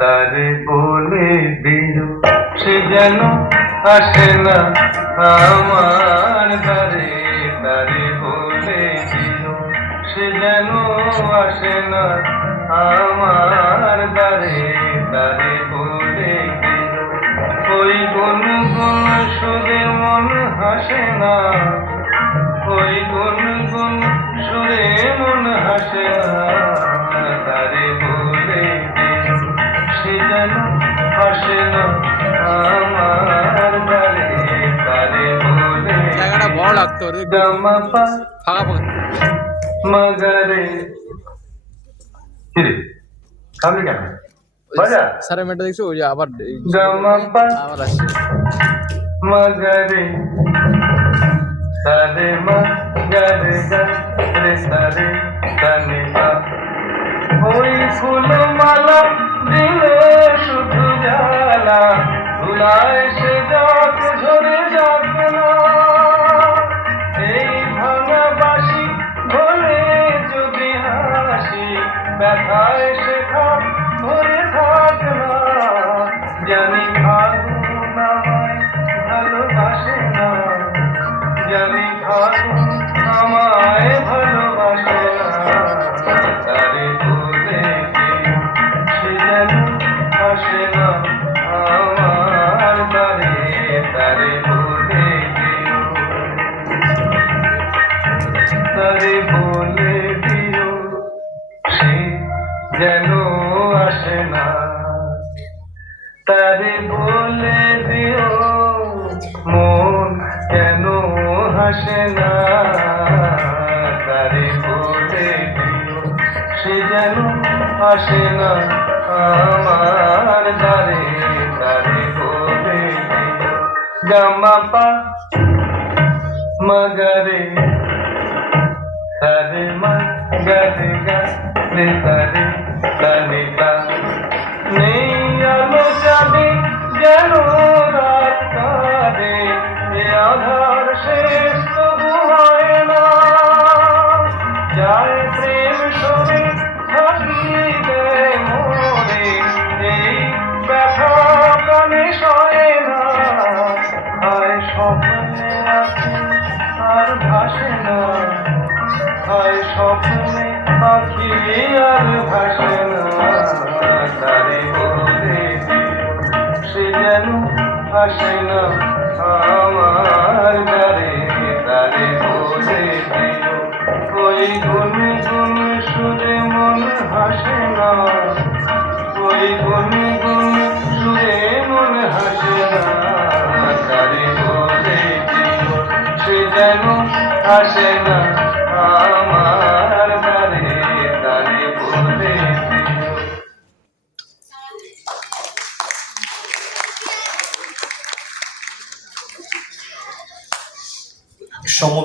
তারে বলে দিও সে যেন আসে না আমার দ্বারে, তারে বলে দিও সে যেন আসে না আমার দ্বারে, তারে বলে দিও ওই গুনগুন সুরে মন হাসে না, ওই গুনগুন সুরে মন হাসে না, তারে বলে দিও সে যেন আসে না আমার দ্বারে, তারে বলে জায়গাটা বড় লাগতো গামা পা ফাঁকা ফাঁকা। মগরে কিরে থামলি কেন? বাজা স্যারের মেয়েটা দেখছো ওই যে আবার গামা পা আবার আসছে। মগরে সারে মা গরে গা রে সারে সানে পা, ওই ফুলমালা দিলে শুধু জ্বালা, ধুলায় সে যাক ঝরে যাক না, এই ভাঙা বাঁশি ভোলে যদি হাসি, ব্যথায় সে খাপ ধরে থাক না, জানি ফাগুন আমায় ভালোবাসে না, জানি ফাগুন আমায় ভালোবাসে না, তারে বলে দিও সে যেন আসে না আমার দ্বারে, তারে বলে দিও, তারে বলে দিও সে যেন আসে না, তারে বলে দিও মন কেন হাসে না, তারে বলে দিও সে যেন আসে না আমার দ্বারে, তারে বলে দিও গামা পা মগরে সারে মা গরে গা রে সারে সানে পা, নেই আলো যাবে যেন রাত কাঁদে, এ আধার শেষ তবু হয় না, যায় প্রেম সরে হাসিয়ে দেয় মোরে, এই ব্যথা প্রাণে সয় না, হয় স্বপ্নে আছে আর ভাসে না, হয় স্বপ্নে পাখি আর ভাসে না, তারে বলে দিও সে যেন আসে না আমার দ্বারে, তারে বলে দিও ওই গুনগুন সুরে মন হাসে না, ওই গুনগুন সুরে মন হাসে না, তারে বলে দিও সে যেন আসে না আমার দ্বারে, তারে বলে দিও।